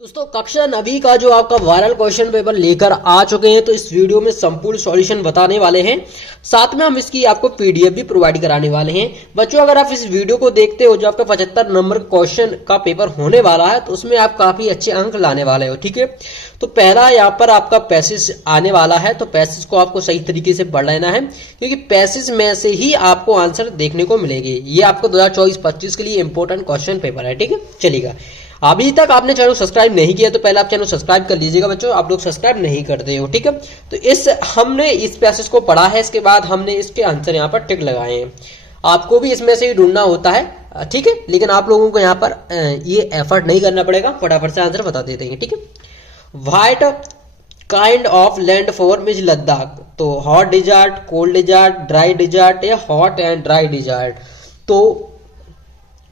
दोस्तों कक्षा 9वीं का जो आपका वायरल क्वेश्चन पेपर लेकर आ चुके हैं, तो इस वीडियो में संपूर्ण सॉल्यूशन बताने वाले हैं। साथ में हम इसकी आपको पीडीएफ भी प्रोवाइड कराने वाले हैं। बच्चों अगर आप इस वीडियो को देखते हो, जो आपका 75 नंबर क्वेश्चन का पेपर होने वाला है, तो उसमें आप काफी अच्छे अंक लाने वाले हो। ठीक है, तो पहला यहाँ पर आपका पैसेज आने वाला है, तो पैसेज को आपको सही तरीके से पढ़ लेना है, क्योंकि पैसेज में से ही आपको आंसर देखने को मिलेंगे। ये आपको 2024-25 के लिए इंपॉर्टेंट क्वेश्चन पेपर है। ठीक है, चलेगा। अभी तक आपने चैनल सब्सक्राइब नहीं किया तो पहले आप चैनल सब्सक्राइब कर लीजिएगा बच्चों, आप लोग सब्सक्राइब नहीं करते हो। ठीक है, तो हमने इस पैसेज को पढ़ा है, इसके बाद हमने इसके आंसर यहाँ पर टिक लगाए हैं। आपको भी इसमें से ही ढूंढना होता है, ठीक है, लेकिन आप लोगों को यहाँ पर ये एफर्ट नहीं करना पड़ेगा, फटाफट से आंसर बता देते हैं। ठीक है, what kind of land form is Ladakh, तो hot desert, cold desert, dry desert या हॉट एंड ड्राई डिजर्ट। तो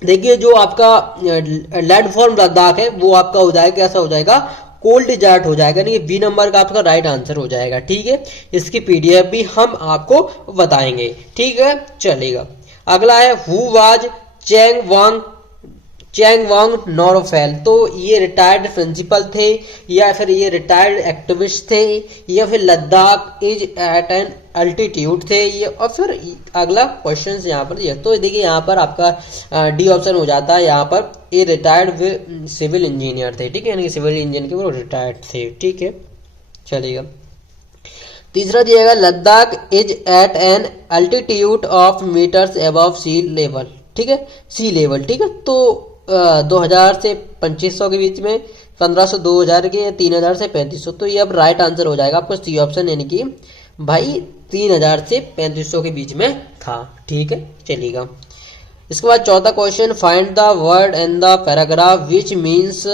देखिए जो आपका लैंड फॉर्म लद्दाख है वो आपका हो जाएगा, कैसा हो जाएगा, कोल्ड डिजर्ट हो जाएगा, नहीं बी नंबर का आपका राइट आंसर हो जाएगा। ठीक है, इसकी पीडीएफ भी हम आपको बताएंगे। ठीक है, चलेगा। अगला है हु वाज चैंग वांग नोरोफेल, तो ये रिटायर्ड प्रिंसिपल थे या फिर ये रिटायर्ड एक्टिविस्ट थे या फिर Ladakh is at an altitude थे, ये और फिर अगला क्वेश्चन यहाँ पर ये, तो देखिए यहाँ पर आपका डी ऑप्शन हो जाता है। यहाँ पर ये रिटायर्ड सिविल इंजीनियर थे। ठीक है, यानी कि सिविल इंजीनियर के वो रिटायर्ड थे। ठीक है, चलेगा। तीसरा दिएगा Ladakh is at an altitude of metres above sea level. ठीक है, सी लेवल। ठीक है, तो 2000 से 2500 के बीच में, 1500 2000 के, 3000 से 3500, तो ये अब राइट आंसर हो जाएगा आपको सी ऑप्शन, यानी कि भाई 3000 से 3500 के बीच में था। ठीक है, चलेगा। इसके बाद चौथा question, find the word in the paragraph which means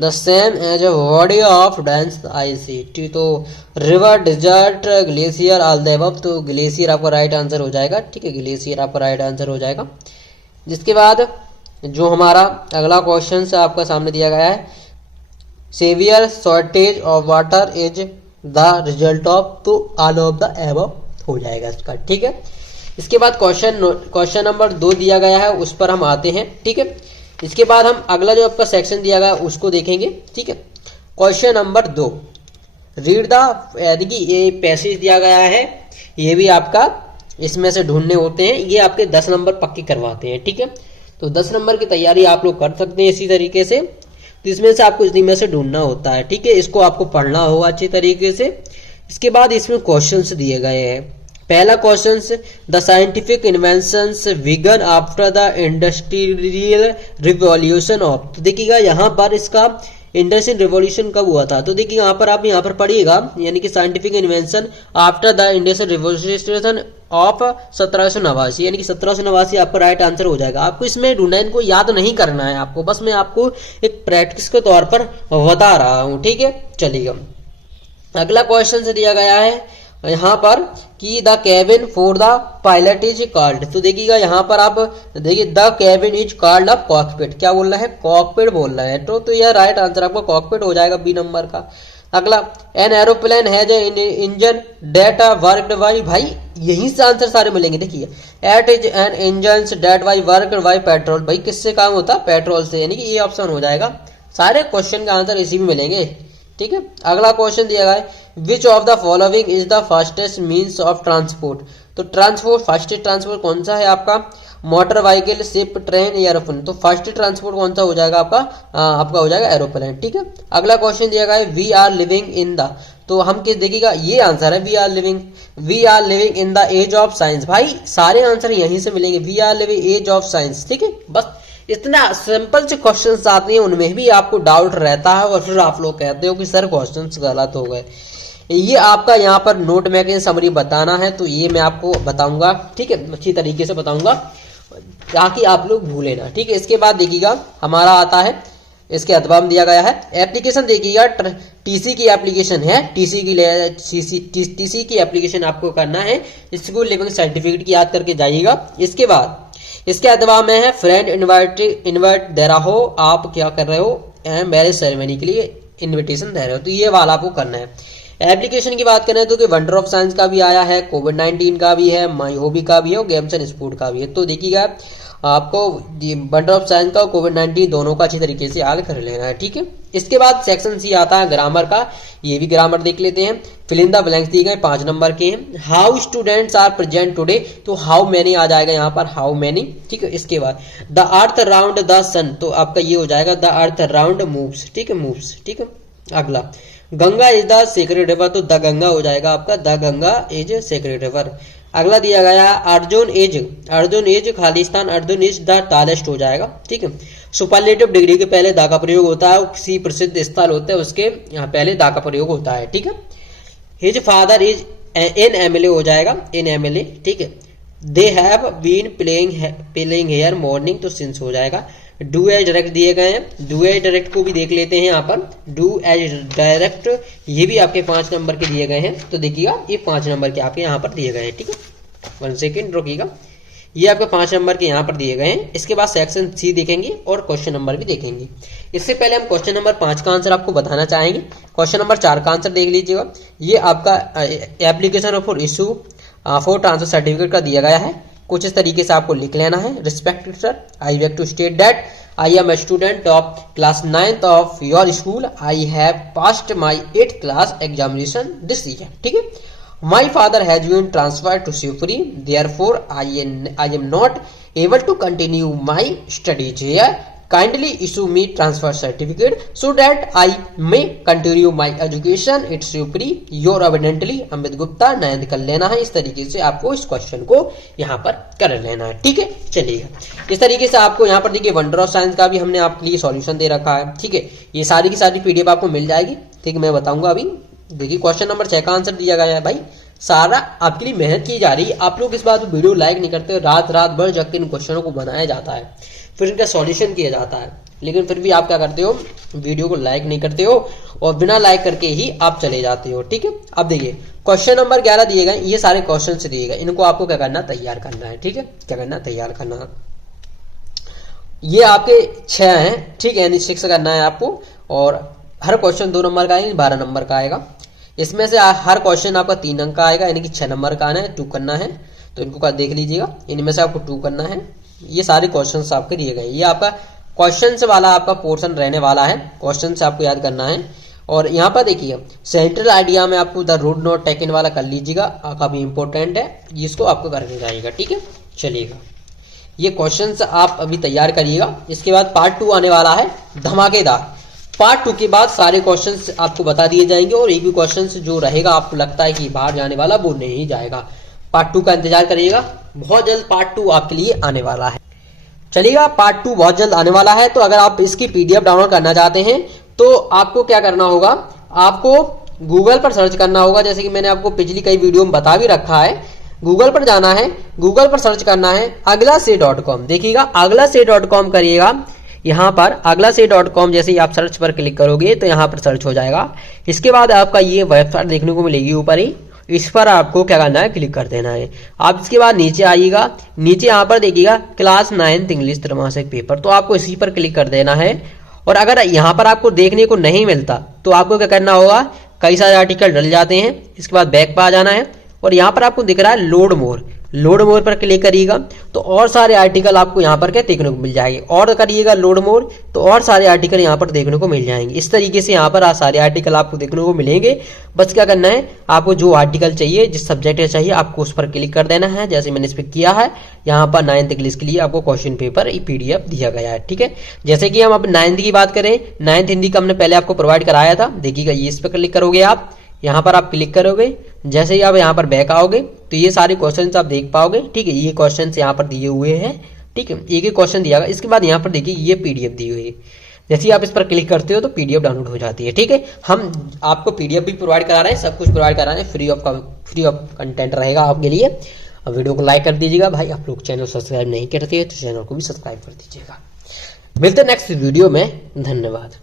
the same as a body of dense ice. तो river, desert, glacier, all the above, तो ग्लेशियर आपका राइट आंसर हो जाएगा। ठीक है, ग्लेशियर आपका राइट आंसर हो जाएगा। जिसके बाद जो हमारा अगला क्वेश्चन आपका सामने दिया गया है, severe shortage of water is the result of, तो ऑल ऑफ द एबव हो जाएगा इसका। ठीक है, इसके बाद क्वेश्चन नंबर 2 दिया गया है, उस पर हम आते हैं। ठीक है, इसके बाद हम अगला जो आपका सेक्शन दिया गया है उसको देखेंगे। ठीक है, क्वेश्चन नंबर 2, रीड द, यानी कि ये पैसेज दिया गया है, ये भी आपका इसमें से ढूंढने होते हैं, ये आपके 10 नंबर पक्के करवाते हैं। ठीक है, तो 10 नंबर की तैयारी आप लोग कर सकते हैं इसी तरीके से, तो इसमें से आपको इसी में से ढूंढना होता है। ठीक है, इसको आपको पढ़ना होगा अच्छी तरीके से। इसके बाद इसमें क्वेश्चंस दिए गए हैं। पहला questions, the scientific inventions began after the industrial revolution of, तो देखिएगा यहाँ पर इसका इंडस्ट्रियल रिवॉल्यूशन कब हुआ था, तो देखिए यहाँ पर आप यहाँ पर पढ़िएगा, यानी कि scientific invention after the industrial revolution of 1789, यानी कि 1789 आपका राइट आंसर हो जाएगा। आपको इसमें ढूंढना, इनको याद नहीं करना है आपको, बस मैं आपको एक प्रैक्टिस के तौर पर बता रहा हूँ। ठीक है, चलिएगा। अगला क्वेश्चन से दिया गया है यहाँ पर कि the cabin for the pilot is called, तो देखिएगा यहाँ पर आप देखिए the cabin is called a cockpit, क्या बोल रहा है, कॉकपिट बोल रहा है, तो यह राइट आंसर आपका कॉकपिट हो जाएगा, बी नंबर का। अगला, an aeroplane has engine that worked by, भाई यहीं से आंसर सारे मिलेंगे। देखिए it is an engine that by worked by petrol, भाई किससे काम होता है, पेट्रोल से, यानी कि ये ऑप्शन हो जाएगा। सारे क्वेश्चन का आंसर इसी में मिलेंगे। ठीक है, अगला क्वेश्चन दिया गया है, which of the following is the fastest means of transport, तो फास्टेस्ट ट्रांसपोर्ट कौन सा है आपका, motor vehicle, ship, train, aeroplane, तो फास्टेस्ट ट्रांसपोर्ट कौन सा हो जाएगा आपका हो जाएगा एरोप्लेन। ठीक है, अगला क्वेश्चन दिया गया है, we are living in the, तो हम किस देखिएगा, ये आंसर है, we are living in the age of science, भाई सारे आंसर यहीं से मिलेंगे, we are living age of science. ठीक है, बस इतना सिंपल से क्वेश्चंस आते हैं, उनमें भी आपको डाउट रहता है और फिर आप लोग कहते हो कि सर क्वेश्चंस गलत हो गए। ये आपका यहाँ पर नोट में समरी बताना है, तो ये मैं आपको बताऊंगा। ठीक है, अच्छी तरीके से बताऊंगा ताकि आप लोग भूले ना। ठीक है, इसके बाद देखिएगा हमारा आता है, इसके अथवा दिया गया है एप्लीकेशन, देखिएगा टीसी की एप्लीकेशन है, टीसी की एप्लीकेशन आपको करना है, स्कूल लिविंग सर्टिफिकेट की याद करके जाइएगा। इसके बाद इसके अथवा में है फ्रेंड इन्वाइट दे रहा हो, आप क्या कर रहे हो, मैरिज सेरेमनी के लिए इन्विटेशन दे रहे हो, तो ये वाला आपको करना है। एप्लीकेशन की बात करें तो कि वंडर ऑफ साइंस का भी आया है, कोविड-19 का भी है, माई हॉबी का भी है और गेम्स एंड स्पोर्ट का भी है। तो देखिएगा आपको बंडल ऑफ साइंस का कोविड-19 दोनों का अच्छी तरीके से हल कर लेना है, ठीक है। इसके बाद सेक्शन सी आता है ग्रामर का, ये भी ग्रामर देख लेते हैं। फिल इन द ब्लैंक्स दिए गए 5 नंबर के हैं। How students are present today, तो हाउ मैनी आ जाएगा यहाँ पर, हाउ मैनी, ठीक है। इसके बाद the earth round the sun, तो आपका ये हो जाएगा द अर्थ राउंड मूव्स, ठीक है, मूव्स, ठीक है। अगला Ganga is the sacred river, तो द गंगा हो जाएगा आपका, the Ganga is sacred river. अगला दिया गया Arjun is Khalistan, Arjun is the tallest हो जाएगा, ठीक है। सुपरलेटिव डिग्री के पहले दा का प्रयोग होता है, किसी प्रसिद्ध स्थल होता है उसके यहाँ पहले दा का प्रयोग होता है, ठीक है। His father is an MLA हो जाएगा, एन एमएलए, ठीक है। They have been playing here morning, तो सिंस हो जाएगा। डू एज डायरेक्ट दिए गए हैं, डू एज डायरेक्ट को भी देख लेते हैं यहाँ पर। डू एज डायरेक्ट ये भी आपके 5 नंबर के दिए गए हैं, तो देखिएगा ये 5 नंबर के आपके यहाँ पर दिए गए हैं, ठीक है। 1 सेकेंड रुकिएगा, ये आपके 5 नंबर के यहाँ पर दिए गए हैं। इसके बाद सेक्शन सी देखेंगे और क्वेश्चन नंबर भी देखेंगे। इससे पहले हम क्वेश्चन नंबर 5 का आंसर आपको बताना चाहेंगे। क्वेश्चन नंबर 4 का आंसर देख लीजिएगा। ये आपका application for issue for transfer certificate का दिया गया है। कुछ इस तरीके से आपको लिख लेना है। Respected sir, I have to state that I am a student of class 9th of your school. I have passed my 8th class examination this year, ठीक है। My father has been transferred to Shivpuri, therefore I am not able to continue my studies here. Kindly issue me transfer certificate so that I may continue my education at Shivpuri. Your evidently Amit Gupta, 9th कर लेना है। इस तरीके से आपको इस question को यहाँ पर कर लेना है, ठीक है। चलिए इस तरीके से आपको यहाँ पर देखिए वंडर ऑफ साइंस का भी हमने आपके लिए सॉल्यूशन दे रखा है, ठीक है। ये सारी की सारी पीडीएफ आपको मिल जाएगी, ठीक है। मैं बताऊंगा अभी। देखिए क्वेश्चन नंबर 6 का आंसर दिया गया है भाई। सारा आपके लिए मेहनत की जा रही है। आप लोग इस बात वीडियो लाइक नहीं करते, रात भर जग के इन क्वेश्चनों को बनाया जाता है, फिर इनका सॉल्यूशन किया जाता है, लेकिन फिर भी आप क्या करते हो, वीडियो को लाइक नहीं करते हो और बिना लाइक करके ही आप चले जाते हो, ठीक है। अब देखिए क्वेश्चन नंबर 11 दिए गए, ये सारे क्वेश्चन से दिए गए, इनको आपको क्या करना, तैयार करना है, ठीक है। क्या करना, तैयार करना है। ये आपके 6 हैं, ठीक है, यानी 6 करना है आपको। और हर क्वेश्चन 2 नंबर का आएगा, 12 नंबर का आएगा। इसमें से हर क्वेश्चन आपका 3 अंक का आएगा, यानी कि 6 नंबर का आना है, 2 करना है। तो इनको देख लीजिएगा, इनमें से आपको 2 करना है। ये सारे क्वेश्चंस आपके दिए गए। ये आपका क्वेश्चन से वाला आपका पोर्शन रहने वाला है, क्वेश्चन से आपको याद करना है। और यहाँ पर देखिए सेंट्रल आइडिया में आपको द रूट नोट टेकन वाला कर लीजिएगा, काफी इंपॉर्टेंट है, जिसको आपको करके जाएगा, ठीक है। चलिएगा ये क्वेश्चंस आप अभी तैयार करिएगा। इसके बाद पार्ट 2 आने वाला है धमाकेदार। पार्ट 2 के बाद सारे क्वेश्चंस आपको बता दिए जाएंगे और एक भी क्वेश्चन जो रहेगा आपको लगता है कि बाहर जाने वाला वो नहीं जाएगा। पार्ट 2 का इंतजार करिएगा, बहुत जल्द पार्ट 2 आपके लिए आने वाला है। चलिएगा पार्ट 2 बहुत जल्द आने वाला है। तो अगर आप इसकी पीडीएफ डाउनलोड करना चाहते हैं तो आपको क्या करना होगा, आपको गूगल पर सर्च करना होगा, जैसे कि मैंने आपको पिछली कई वीडियो में बता भी रखा है। गूगल पर जाना है, गूगल पर सर्च करना है aglaसे.com। देखिएगा aglaसे.com करिएगा, यहाँ पर aglaसे.com जैसे ही आप सर्च पर क्लिक करोगे तो यहाँ पर सर्च हो जाएगा। इसके बाद आपका ये वेबसाइट देखने को मिलेगी ऊपर ही, इस पर आपको क्या करना है, क्लिक कर देना है। आप इसके बाद नीचे आइएगा, नीचे यहाँ पर देखिएगा क्लास 9th इंग्लिश त्रैमासिक पेपर, तो आपको इसी पर क्लिक कर देना है। और अगर यहाँ पर आपको देखने को नहीं मिलता तो आपको क्या करना होगा, कई सारे आर्टिकल डल जाते हैं। इसके बाद बैक पर आ जाना है और यहाँ पर आपको दिख रहा है लोड मोर पर क्लिक करिएगा तो और सारे आर्टिकल आपको यहाँ पर क्या देखने को मिल जाएंगे। और करिएगा लोड मोर तो और सारे आर्टिकल यहाँ पर देखने को मिल जाएंगे। इस तरीके से यहाँ पर सारे आर्टिकल आपको देखने को मिलेंगे। बस क्या करना है, आपको जो आर्टिकल चाहिए, जिस सब्जेक्ट का चाहिए, आपको उस पर क्लिक कर देना है, जैसे मैंने इस पर किया है। यहाँ पर 9th इंग्लिश के लिए आपको क्वेश्चन पेपर PDF दिया गया है, ठीक है। जैसे कि हम अब 9th की बात करें, 9th हिंदी का हमने पहले आपको प्रोवाइड कराया था। देखिएगा ये इस पर क्लिक करोगे आप, यहाँ पर आप क्लिक करोगे, जैसे ही आप यहाँ पर बैक आओगे तो ये सारे क्वेश्चंस आप देख पाओगे, ठीक है। ये क्वेश्चंस यहाँ पर दिए हुए हैं, ठीक है, एक एक क्वेश्चन दिया गया। इसके बाद यहाँ पर देखिए ये PDF दी हुई है, जैसे ही आप इस पर क्लिक करते हो तो PDF डाउनलोड हो जाती है, ठीक है। हम आपको PDF भी प्रोवाइड करा रहे हैं, सब कुछ प्रोवाइड करा रहे हैं, फ्री ऑफ कंटेंट रहेगा आपके लिए। अब वीडियो को लाइक कर दीजिएगा भाई, आप लोग चैनल सब्सक्राइब नहीं करते तो चैनल को भी सब्सक्राइब कर दीजिएगा। मिलते हैं नेक्स्ट वीडियो में, धन्यवाद।